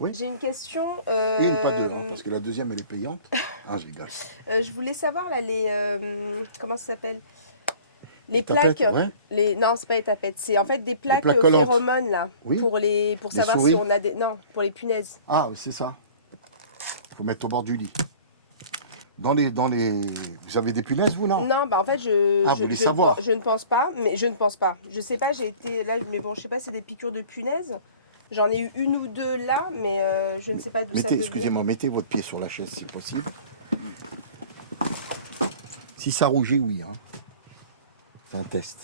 Oui. J'ai une question. Une, pas deux, hein, parce que la deuxième, elle est payante. Je rigole. Je voulais savoir, là, comment ça s'appelle? Les Tapettes, plaques. ouais. Non, c'est pas les tapettes. C'est en fait des plaques, plaques collantes. phéromones, là. Oui. Pour Les savoir souris. si on a des. Non, pour les punaises. Ah, c'est ça. Il faut mettre au bord du lit. Dans les... Vous avez des punaises, vous, non? Non, bah en fait, vous voulez savoir? je ne pense pas, mais je ne pense pas. Je sais pas, j'ai été là, mais bon, je sais pas, c'est des piqûres de punaises. J'en ai eu une ou deux là, mais je ne sais pas d'où ça vient. Excusez-moi, mettez votre pied sur la chaise si possible. Si ça rougit, oui. Hein. C'est un test.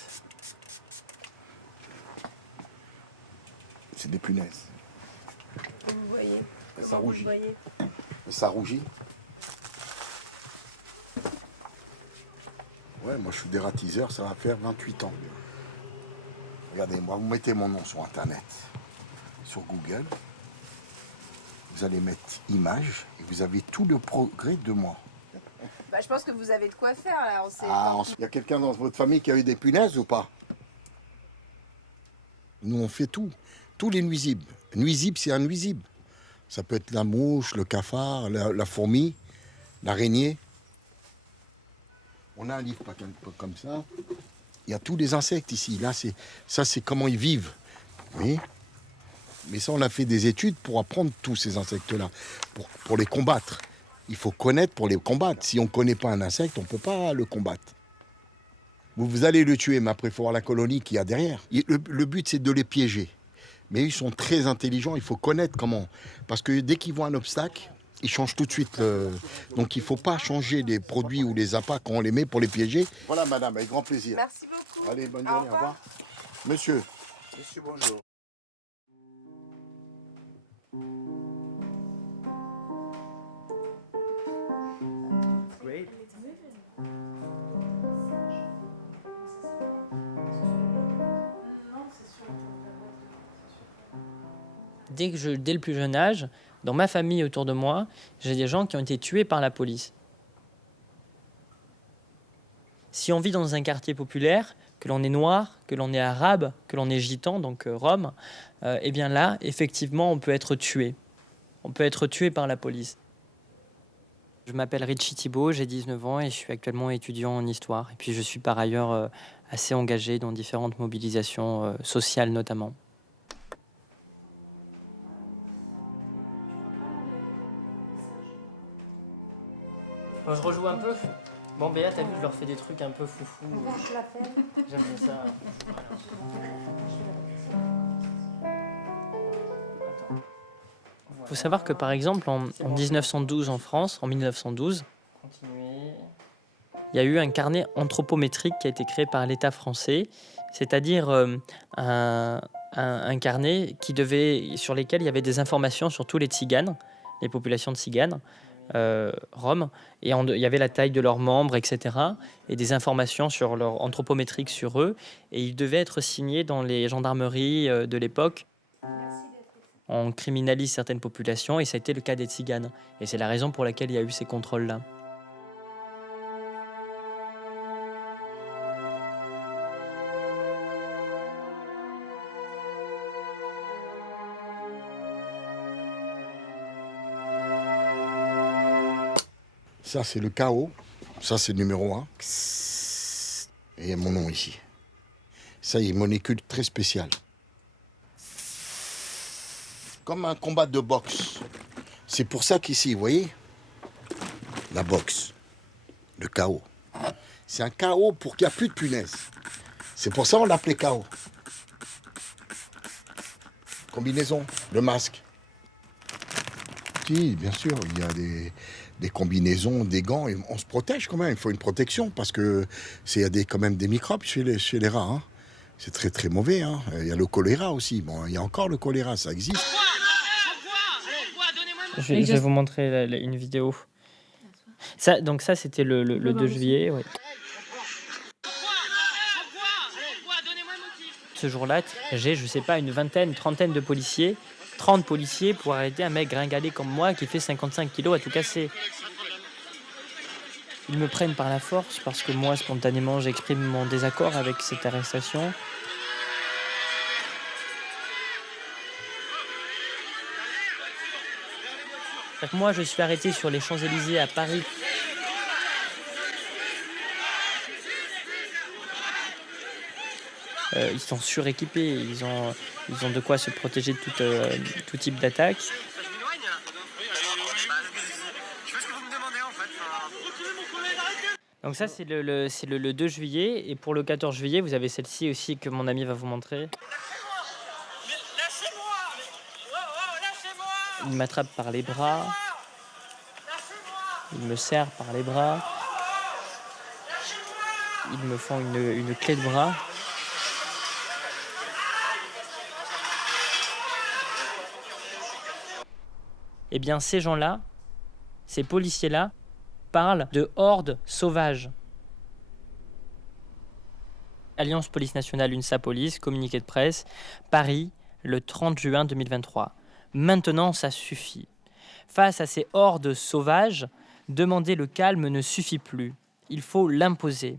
C'est des punaises. Vous voyez. Ça rougit. Vous voyez. Ça rougit. Ouais, moi je suis dératiseur, ça va faire 28 ans. Regardez, moi, vous mettez mon nom sur Internet, sur Google. Vous allez mettre image et vous avez tout le progrès de moi. Bah, je pense que vous avez de quoi faire là. Il y a quelqu'un dans votre famille qui a eu des punaises ou pas? Nous on fait tout. Tous les nuisibles. Nuisible, c'est un nuisible. Ça peut être la mouche, le cafard, la fourmi, l'araignée. On a un livre pas comme ça. Il y a tous les insectes ici. Là, c'est comment ils vivent. Oui. Mais ça, on a fait des études pour apprendre tous ces insectes-là, pour les combattre. Il faut connaître pour les combattre. Si on ne connaît pas un insecte, on ne peut pas le combattre. Vous allez le tuer, mais après, il faut voir la colonie qu'il y a derrière. Le but, c'est de les piéger. Mais ils sont très intelligents, il faut connaître comment. Parce que dès qu'ils voient un obstacle, ils changent tout de suite. Donc il ne faut pas changer les produits ou les appâts quand on les met pour les piéger. Voilà, madame, avec grand plaisir. Merci beaucoup. Allez, bonne journée, au revoir. Monsieur. Monsieur, bonjour. Great. Dès le plus jeune âge, dans ma famille autour de moi, j'ai des gens qui ont été tués par la police. Si on vit dans un quartier populaire, que l'on est noir, que l'on est arabe, que l'on est gitan, donc rome, eh bien là, effectivement, on peut être tué. On peut être tué par la police. Je m'appelle Richie Thibault, j'ai 19 ans et je suis actuellement étudiant en histoire. Et puis je suis par ailleurs assez engagé dans différentes mobilisations sociales notamment. Bon, je rejoue un peu. Bon, Béa, t'as vu, je leur fais des trucs un peu foufou. Je la fais. J'aime bien ça. Il faut savoir que, par exemple, en 1912 en France, en 1912, il y a eu un carnet anthropométrique qui a été créé par l'État français, c'est-à-dire un carnet sur lequel il y avait des informations sur tous les tziganes, les populations de tziganes, roms, et il y avait la taille de leurs membres, etc., et des informations sur leur anthropométrique sur eux, et ils devaient être signés dans les gendarmeries de l'époque. On criminalise certaines populations, et ça a été le cas des tziganes. Et c'est la raison pour laquelle il y a eu ces contrôles-là. Ça, c'est le chaos. Ça, c'est le numéro 1. Et il y a mon nom ici. Ça, il y a une molécule très spéciale. Comme un combat de boxe. C'est pour ça qu'ici, vous voyez, la boxe, le chaos. C'est un chaos pour qu'il n'y ait plus de punaises. C'est pour ça qu'on l'appelait chaos. Combinaison, le masque. Si, bien sûr, il y a des combinaisons, des gants, et on se protège quand même, il faut une protection, parce que il y a quand même des microbes chez les rats. Hein. C'est très très mauvais. Hein. Il y a le choléra aussi. Bon, il y a encore le choléra, ça existe. Je vais vous montrer une vidéo. Ça, c'était le 2 juillet. Ouais. Ce jour-là, j'ai, je sais pas, une trentaine de policiers, 30 policiers pour arrêter un mec gringalé comme moi qui fait 55 kilos à tout casser. Ils me prennent par la force parce que moi, spontanément, j'exprime mon désaccord avec cette arrestation. Donc moi, je suis arrêté sur les Champs-Élysées à Paris. Ils sont suréquipés, ils ont de quoi se protéger de tout type d'attaque. Donc ça, c'est le 2 juillet. Et pour le 14 juillet, vous avez celle-ci aussi que mon ami va vous montrer. Il m'attrape par les bras. Il me serre par les bras. Ils me font une clé de bras. Eh bien, ces gens-là, ces policiers-là, parlent de hordes sauvages. Alliance Police Nationale, UNSA Police, communiqué de presse, Paris, le 30 juin 2023. Maintenant, ça suffit. Face à ces hordes sauvages, demander le calme ne suffit plus. Il faut l'imposer.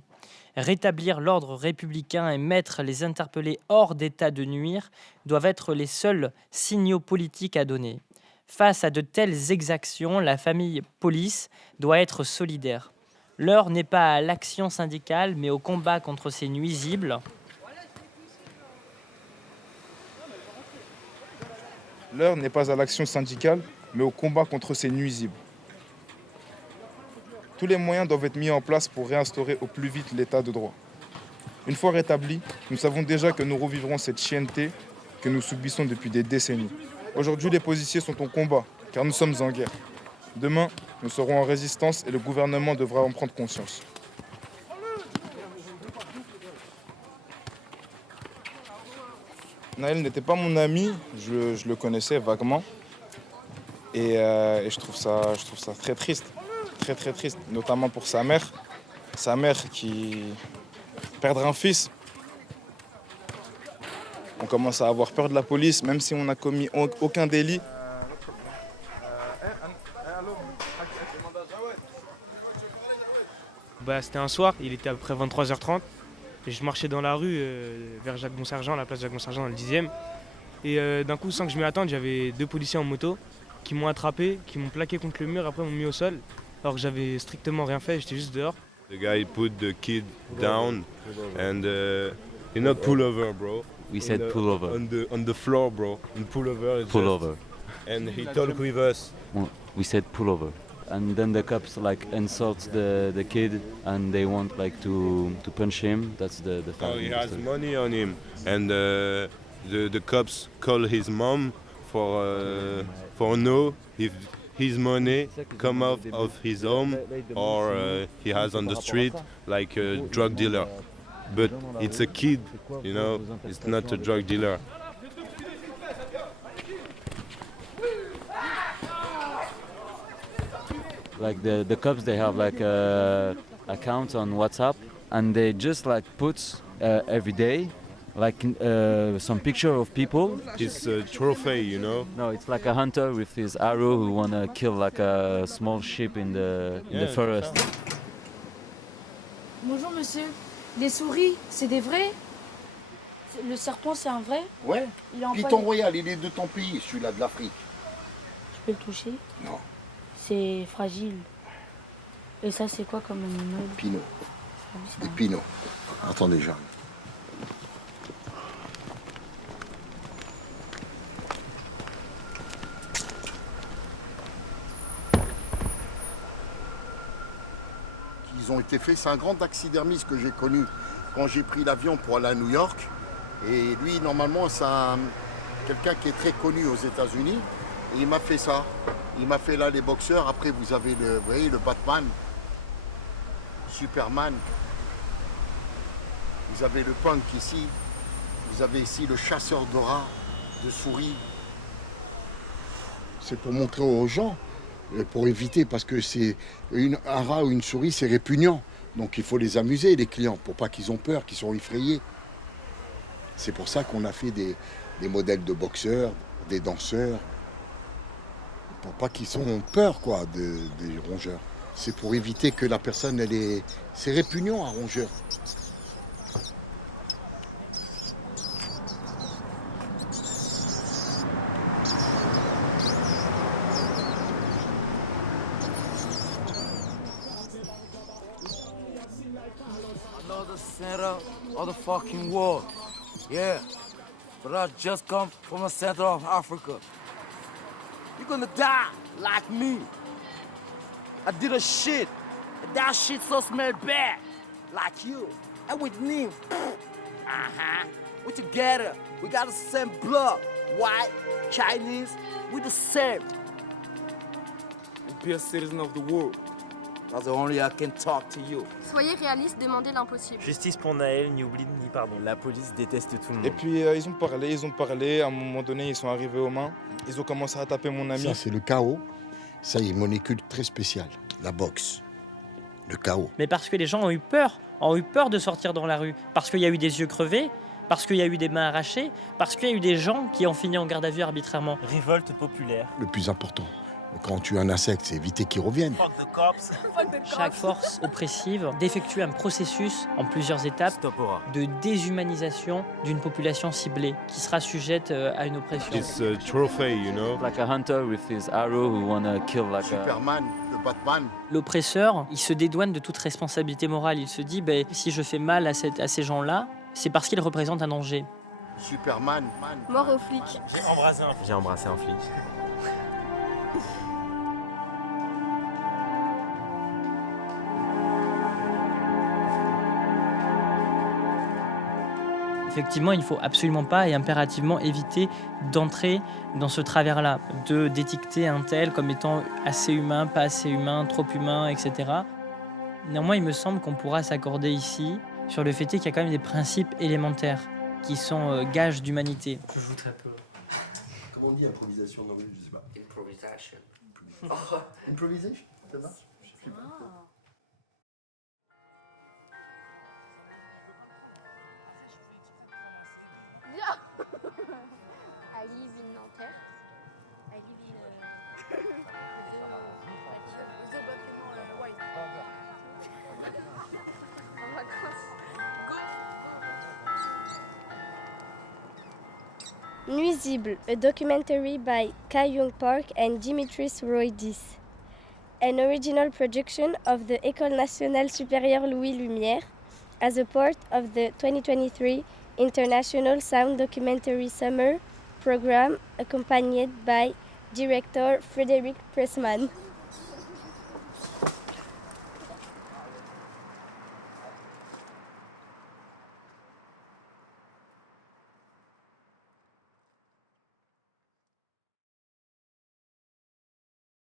Rétablir l'ordre républicain et mettre les interpellés hors d'état de nuire doivent être les seuls signaux politiques à donner. Face à de telles exactions, la famille police doit être solidaire. L'heure n'est pas à l'action syndicale, mais au combat contre ces nuisibles. L'heure n'est pas à l'action syndicale, mais au combat contre ces nuisibles. Tous les moyens doivent être mis en place pour réinstaurer au plus vite l'état de droit. Une fois rétabli, nous savons déjà que nous revivrons cette chienneté que nous subissons depuis des décennies. Aujourd'hui, les policiers sont au combat, car nous sommes en guerre. Demain, nous serons en résistance et le gouvernement devra en prendre conscience. Naël n'était pas mon ami, je le connaissais vaguement. Et je trouve ça très triste, très très triste, notamment pour sa mère. Sa mère qui perdre un fils. On commence à avoir peur de la police, même si on n'a commis aucun délit. C'était un soir, il était à peu près 23h30. Et je marchais dans la rue vers Jacques-Mont-Sergent, la place Jacques-Mont-Sergent dans le 10e. Et d'un coup, sans que je m'y attende, j'avais 2 policiers en moto qui m'ont attrapé, qui m'ont plaqué contre le mur, après m'ont mis au sol. Alors que j'avais strictement rien fait, j'étais juste dehors. The guy put the kid down and pull over, bro. We said pull over. On the floor, bro. And pull over. Pull over. And he talked with us. We said pull over. And then the cops insult the kid and they want to punch him. That's the Oh, he has money on him. And the cops call his mom for know if his money come out of his home or he has on the street like a drug dealer. But it's a kid, it's not a drug dealer. Like the cops, they have accounts on WhatsApp and they just put every day some picture of people. It's a trophy, No, it's like a hunter with his arrow who wanna kill a small sheep in the forest. Bonjour monsieur, les souris, c'est des vrais? Le serpent, c'est un vrai? Ouais. Il est en Python royal, il est de ton pays, celui-là de l'Afrique. Je peux le toucher? Non. C'est fragile. Et ça, c'est quoi comme animal? Pinot. Ah oui, c'est Des un- pinots. Attendez, j'arrive. Ils ont été faits, c'est un grand taxidermiste que j'ai connu quand j'ai pris l'avion pour aller à New York. Et lui, normalement, c'est quelqu'un qui est très connu aux États-Unis. Et il m'a fait ça. Il m'a fait là les boxeurs. Après, vous avez vous voyez, le Batman, Superman. Vous avez le punk ici. Vous avez ici le chasseur de rats, de souris. C'est pour montrer aux gens, et pour éviter, parce que un rat ou une souris, c'est répugnant. Donc il faut les amuser, les clients, pour pas qu'ils ont peur, qu'ils sont effrayés. C'est pour ça qu'on a fait des modèles de boxeurs, des danseurs, pour pas qu'ils ont peur, quoi, des rongeurs. C'est pour éviter que la personne, c'est répugnant un rongeur. center of the fucking world. Yeah, but I just come from the center of Africa. You're gonna die like me. I did a shit, and that shit so smell bad, like you. And with me, we together. We got the same blood, white, Chinese, we the same. And be a citizen of the world. That's the only I can talk to you. Soyez réaliste, demandez l'impossible. Justice pour Naël, ni oubli ni pardon. La police déteste tout le monde. Et puis ils ont parlé, à un moment donné ils sont arrivés aux mains, ils ont commencé à taper mon ami. Ça c'est le chaos, ça y est, molécule très spéciale, la boxe, le chaos. Mais parce que les gens ont eu peur de sortir dans la rue, parce qu'il y a eu des yeux crevés, parce qu'il y a eu des mains arrachées, parce qu'il y a eu des gens qui ont fini en garde à vue arbitrairement. Révolte populaire. Le plus important, quand on tue un insecte, c'est éviter qu'il revienne. Fuck the cops. Chaque force oppressive d'effectuer un processus en plusieurs étapes de déshumanisation d'une population ciblée qui sera sujette à une oppression. It's a trophy, you know. Like a hunter with his arrow who wanna kill like Superman, le Batman. L'oppresseur, il se dédouane de toute responsabilité morale. Il se dit, si je fais mal à ces gens-là, c'est parce qu'ils représentent un danger. Superman. Mort aux flics. J'ai embrassé un flic. Effectivement, il ne faut absolument pas et impérativement éviter d'entrer dans ce travers-là, d'étiqueter un tel comme étant assez humain, pas assez humain, trop humain, etc. Néanmoins, il me semble qu'on pourra s'accorder ici sur le fait qu'il y a quand même des principes élémentaires qui sont gages d'humanité. Je joue très peu. Comment on dit improvisation dans le je sais pas. Improvisation. Improvisation, ça marche? I live in Nanterre. I live in the bâtiment white. En vacances. Go. Nuisible, a documentary by Kai Young Park and Dimitris Roidis. An original production of the École nationale supérieure Louis Lumière as a part of the 2023 International Sound Documentary Summer program accompanied by director Frederick Pressman.